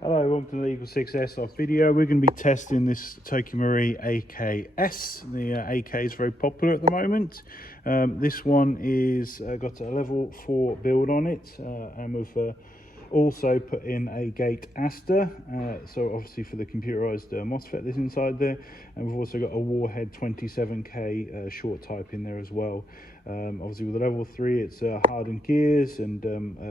Hello, welcome to the EagleSix Airsoft video. We're going to be testing this Tokyo AKS. The AK is very popular at the moment. This one is got a level 4 build on it, and we've also put in a gate Aster, so obviously for the computerized MOSFET that's inside there, and we've also got a Warhead 27K short type in there as well. Obviously with the level 3 it's hardened gears and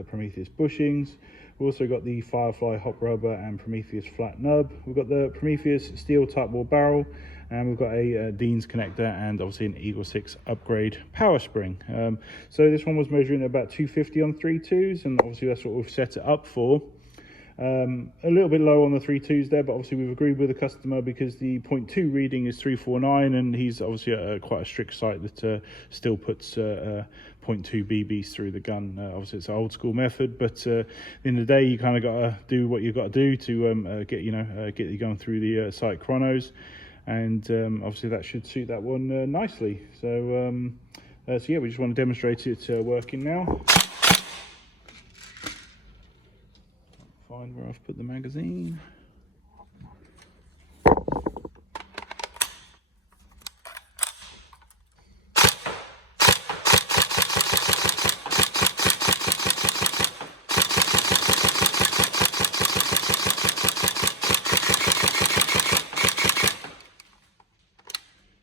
Prometheus Bushings. We've also got the Firefly Hop Rubber and Prometheus Flat Nub. We've got the Prometheus steel type wall barrel, and we've got a Dean's connector and obviously an EagleSix upgrade power spring. So this one was measuring about 250 on 3.2s, and obviously that's what we've set it up for. A little bit low on the 3.2s there, but obviously we've agreed with the customer because the 0.2 reading is 349, and he's obviously quite a strict site that still puts 0.2 BBs through the gun. Obviously it's an old school method, but at the end of the day you kind of got to do what you've got to do to get you going through the site chronos, and obviously that should suit that one nicely. So yeah, we just want to demonstrate it working now. Find where I've put the magazine.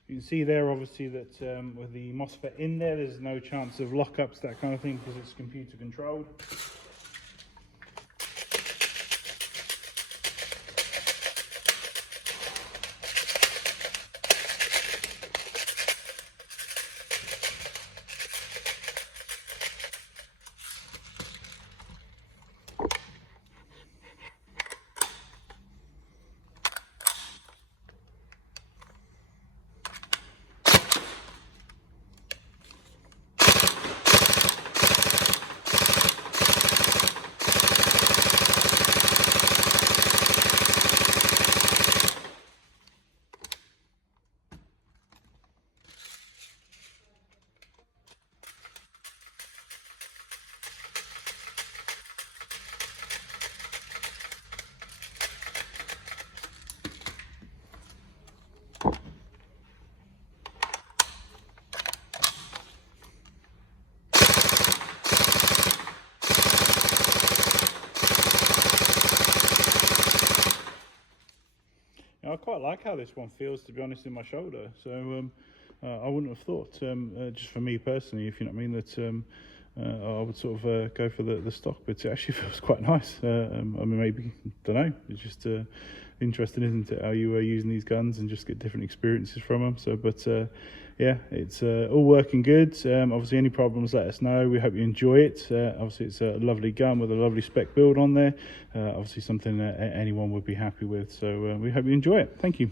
You can see there obviously that with the MOSFET in there, there's no chance of lockups, that kind of thing, because it's computer controlled. I quite like how this one feels, to be honest, in my shoulder. So I wouldn't have thought, just for me personally, if you know what I mean, that I would sort of go for the stock, but it actually feels quite nice. I mean, maybe, don't know, it's just interesting, isn't it, how you are using these guns and just get different experiences from them. So, but yeah, it's all working good. Obviously, any problems, let us know. We hope you enjoy it. Obviously, it's a lovely gun with a lovely spec build on there. Obviously, something that anyone would be happy with. So we hope you enjoy it. Thank you.